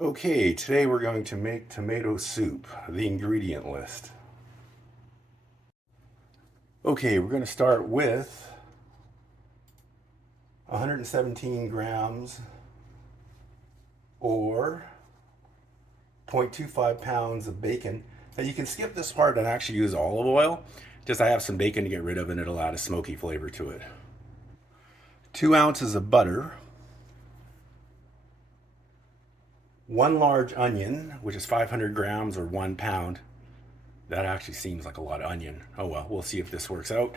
Okay, today we're going to make tomato soup, the ingredient list. Okay, we're going to start with 117 grams or 0.25 pounds of bacon. Now you can skip this part and actually use olive oil. Just I have some bacon to get rid of and it'll add a smoky flavor to it. 2 ounces of butter, 1 large onion, which is 500 grams or 1 pound. That actually seems like a lot of onion. Oh well, we'll see if this works out.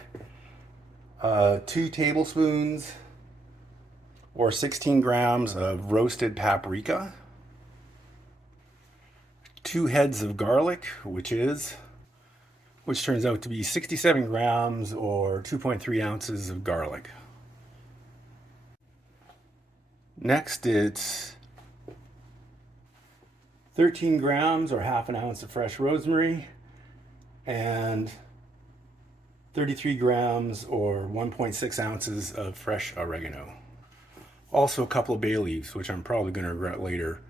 2 tablespoons or 16 grams of roasted paprika, 2 heads of garlic, which turns out to be 67 grams or 2.3 ounces of garlic. Next, it's 13 grams or half an ounce of fresh rosemary and 33 grams or 1.6 ounces of fresh oregano. Also a couple of bay leaves, which I'm probably going to regret later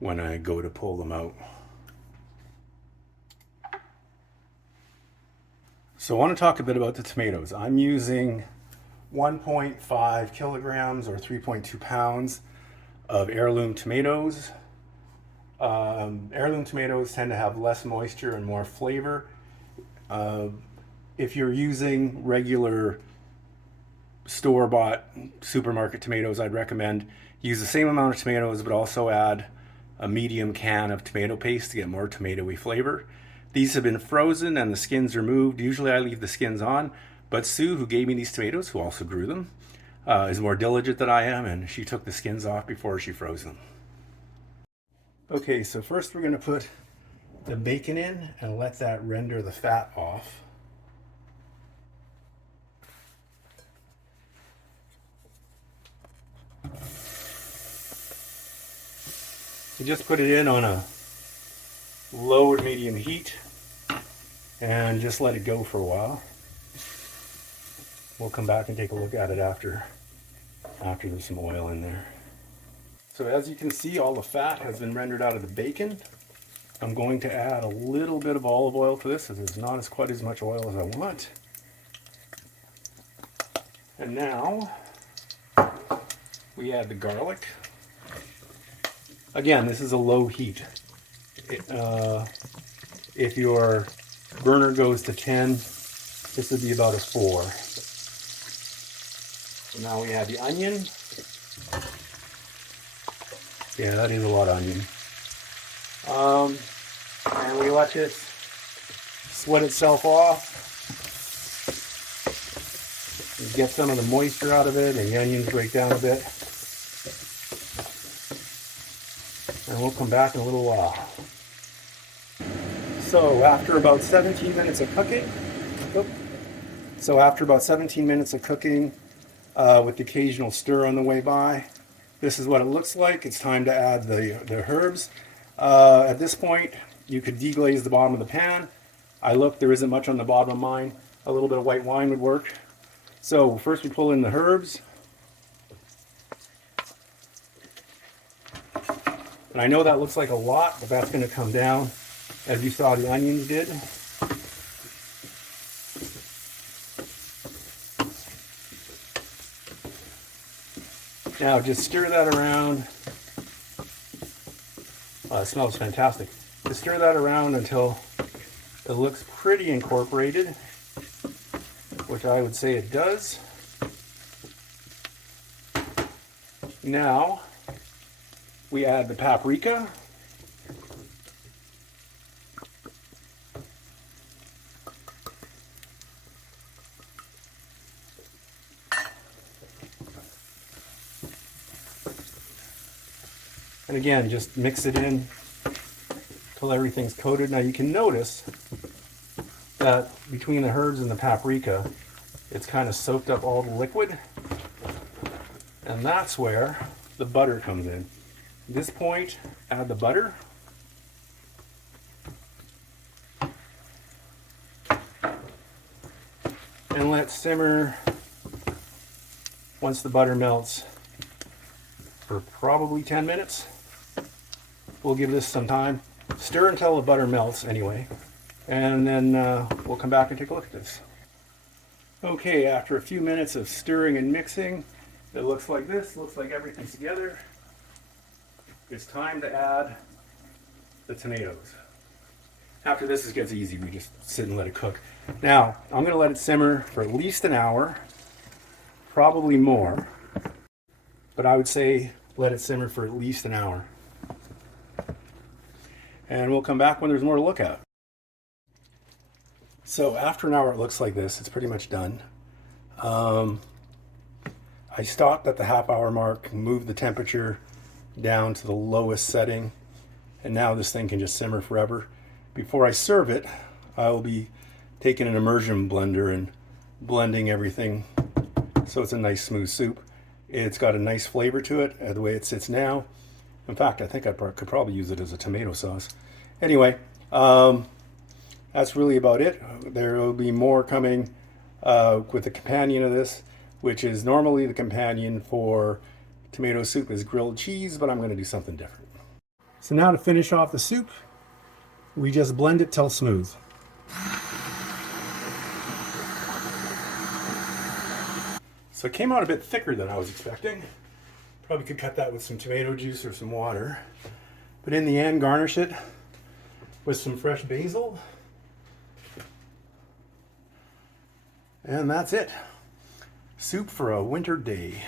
when I go to pull them out. So I want to talk a bit about the tomatoes. I'm using 1.5 kilograms or 3.2 pounds of heirloom tomatoes. Heirloom tomatoes tend to have less moisture and more flavor. If you're using regular store-bought supermarket tomatoes, I'd recommend use the same amount of tomatoes, but also add a medium can of tomato paste to get more tomatoey flavor. These have been frozen and the skins removed. Usually I leave the skins on, but Sue, who gave me these tomatoes, who also grew them, is more diligent than I am, and she took the skins off before she froze them. Okay, so first we're going to put the bacon in and let that render the fat off. So just put it in on a low or medium heat and just let it go for a while. We'll come back and take a look at it after there's some oil in there. So as you can see, all the fat has been rendered out of the bacon. I'm going to add a little bit of olive oil to this, as there's not quite as much oil as I want. And now we add the garlic. Again, this is a low heat. If your burner goes to 10, this would be about a 4. So now we add the onion. Yeah, that is a lot of onion. And we let this sweat itself off. Get some of the moisture out of it and the onions break down a bit. And we'll come back in a little while. So after about 17 minutes of cooking, with the occasional stir on the way by, this is what it looks like. It's time to add the herbs. At this point, you could deglaze the bottom of the pan. There isn't much on the bottom of mine. A little bit of white wine would work. So first we pull in the herbs. And I know that looks like a lot, but that's going to come down as you saw the onions did. Now just stir that around. It smells fantastic. Just stir that around until it looks pretty incorporated, which I would say it does. Now we add the paprika. And again, just mix it in until everything's coated. Now you can notice that between the herbs and the paprika, it's kind of soaked up all the liquid. And that's where the butter comes in. At this point, add the butter. And let simmer once the butter melts for probably 10 minutes. we'll give this some time. Stir until the butter melts anyway. And then we'll come back and take a look at this. Okay, after a few minutes of stirring and mixing, it looks like this. Looks like everything's together. It's time to add the tomatoes. After this, it gets easy. We just sit and let it cook. Now, I'm going to let it simmer for at least an hour, probably more. But I would say let it simmer for at least an hour. And we'll come back when there's more to look at. So after an hour, it looks like this. It's pretty much done. I stopped at the half-hour mark, moved the temperature down to the lowest setting, and now this thing can just simmer forever. Before I serve it, I will be taking an immersion blender and blending everything so it's a nice smooth soup. It's got a nice flavor to it the way it sits now. In fact, I think I could probably use it as a tomato sauce. Anyway, that's really about it. There will be more coming with the companion of this, which is normally the companion for tomato soup is grilled cheese, but I'm going to do something different. So now to finish off the soup, we just blend it till smooth. So it came out a bit thicker than I was expecting. Probably could cut that with some tomato juice or some water. But in the end, garnish it with some fresh basil. And that's it. Soup for a winter day.